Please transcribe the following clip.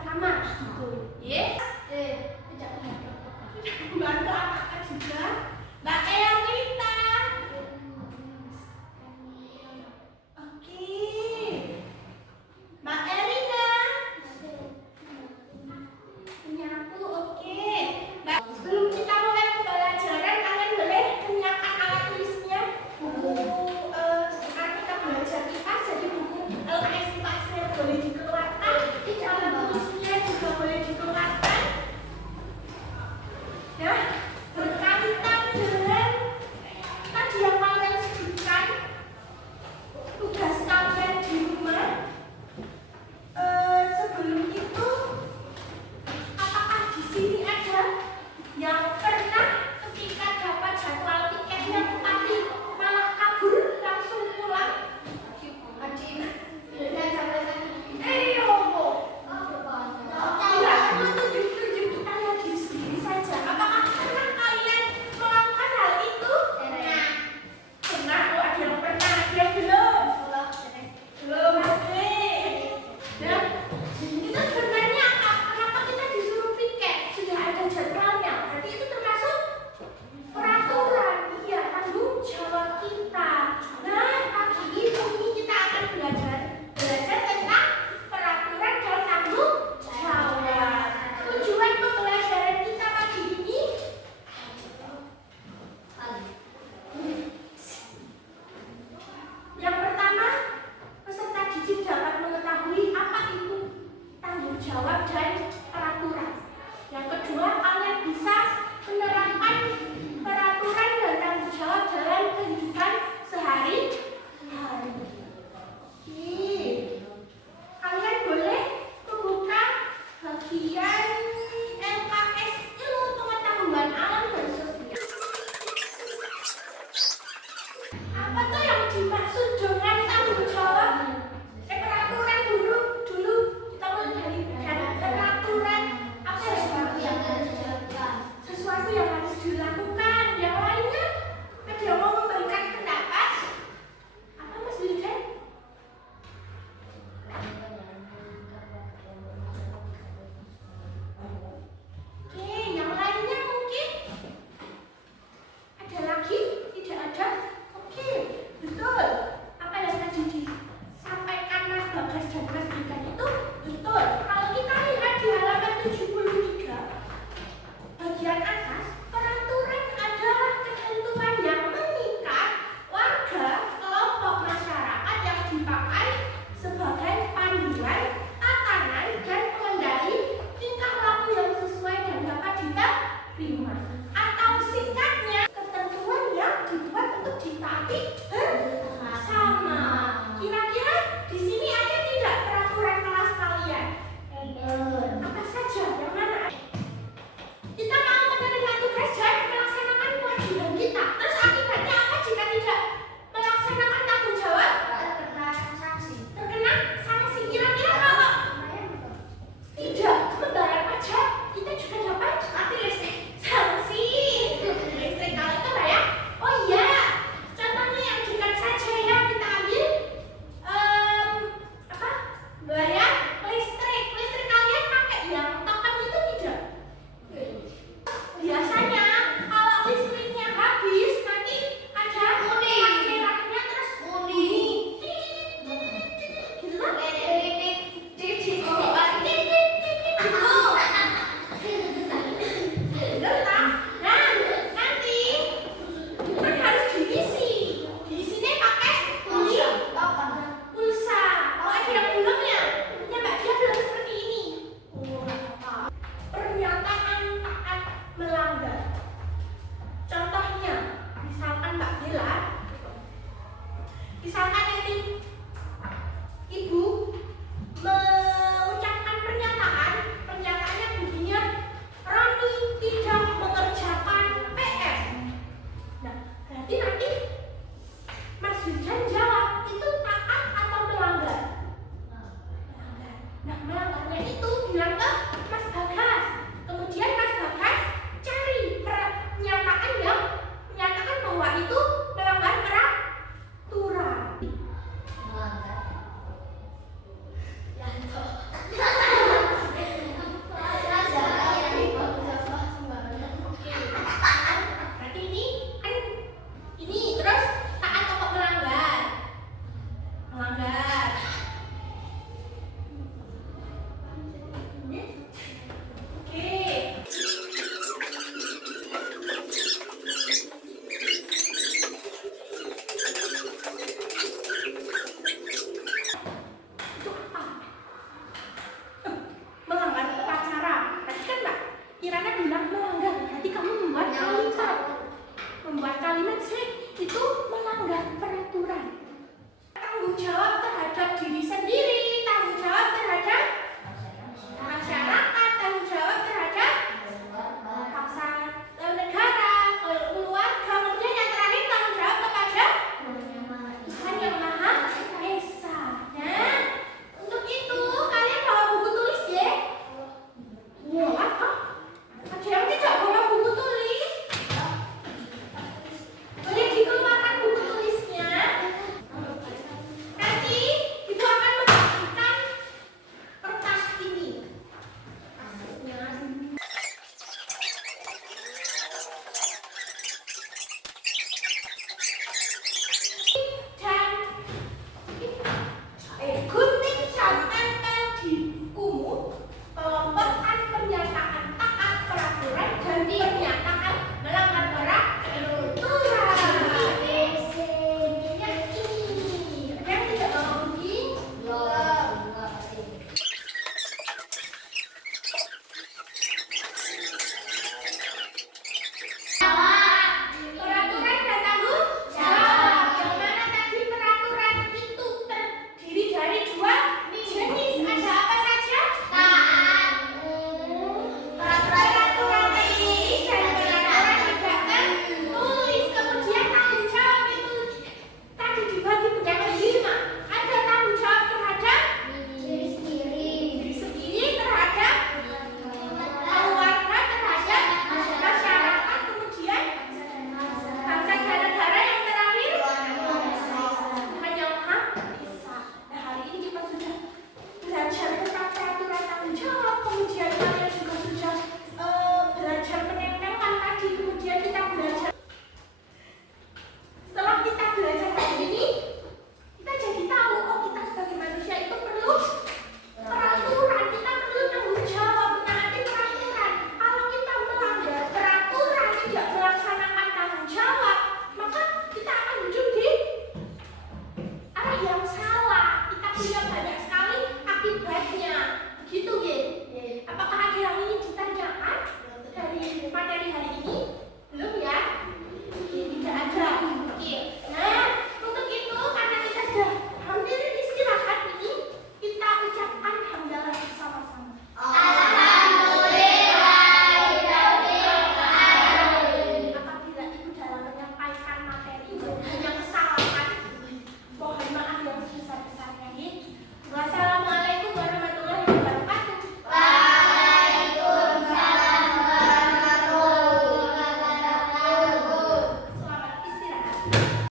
kamar gitu. Yes. Bantu anak juga. Mbak Elita. Oke. Mbak Elina. Menyapu, oke. Mbak, sebelum kita mulai pembelajaran, kalian boleh menyiapkan alat tulisnya. Buku sekarang kita belajar IPA, jadi buku LKS IPA boleh dikeluarkan. Alat tulisnya juga boleh dikeluarkan. Ya, berkaitan dengan tadi yang kalian sebutkan, tugas kalian di rumah. Sebelum itu, apakah di sini ada yang pernah ketika dapat jadwal tiketnya tapi malah kabur langsung pulang? Enggak perlu tunjuk-tunjuk, kita lihat di sini saja. Apakah pernah kalian melakukan hal itu? Pernah. Oh, ada yang pernah, ada yang belum? Belum, oke. Dan itu sebenarnya kenapa kita disuruh piket? Sudah ada jadwalnya. Berarti itu termasuk peraturan. Iya, tanggung jawab kita. Nah, pagi ini kita akan belajar tentang peraturan dan tanggung jawab. Tujuan pembelajaran kita pagi ini yang pertama, peserta didik dapat mengetahui apa itu tanggung jawab dan peraturan. Yang kedua, kalian bisa menerapkan peraturan dan tanggung jawab dalam kehidupan sehari-hari. Kalian boleh membuka bagian LKS Ilmu Pengetahuan Alam dan Sosial. Apa tuh yang dimaksud dengan tanggung jawab? Peraturan dulu kita mulai dari peraturan apa ya? Sesuatu yang harus dilakukan. Yang lainnya ada yang mau memberikan pendapat? Apa Mas Wildan? Oke, yang lainnya mungkin ada lagi? Tidak ada? Oke, betul. Apa yang tadi disampaikan Mas Bagas dan Mas Wildan itu betul. Kalau kita lihat di halaman 73 bagian atas, peraturan adalah ketentuan yang mengikat warga, kelompok masyarakat yang dipakai sebagai panduan, tatanan, dan pengendali tingkah laku yang sesuai dan dapat diterima. Atau singkatnya, ketentuan yang dibuat untuk ditaati bersama. Kira-kira di sini ada tidak peraturan kelas kalian? Apa saja? Yang mana? Kita mau menerima tugas dan melaksanakan kewajiban kita. Terus akibatnya apa jika tidak melaksanakan tanggung jawab? Terkena sanksi. Kira-kira kalau tidak membayar pajak, kita juga dapat mati listrik. Sanksi. Listrik kalau itu bayar. Oh iya. Contohnya yang dekat saja ya, kita ambil bayar listrik. Listrik kalian pakai yang token itu tidak? Biasanya kalau listriknya habis nanti ada merahnya terus bunyi gitu kan? Bener tak? Nah, nanti kan harus diisi. Diisinya pakai pulsa. Oh, ada yang belum ya? Ya Mbak Dia belum seperti ini. Pernyataan taat melanggar. Contohnya, misalkan Mbak Bella, misalkan nanti Ibu mengucapkan pernyataannya bunyinya Roni tidak mengerjakan PR. Nah, berarti nanti Mas Wildan jawab, itu taat atau melanggar? Melanggar. Nah, melanggarnya itu bilang ke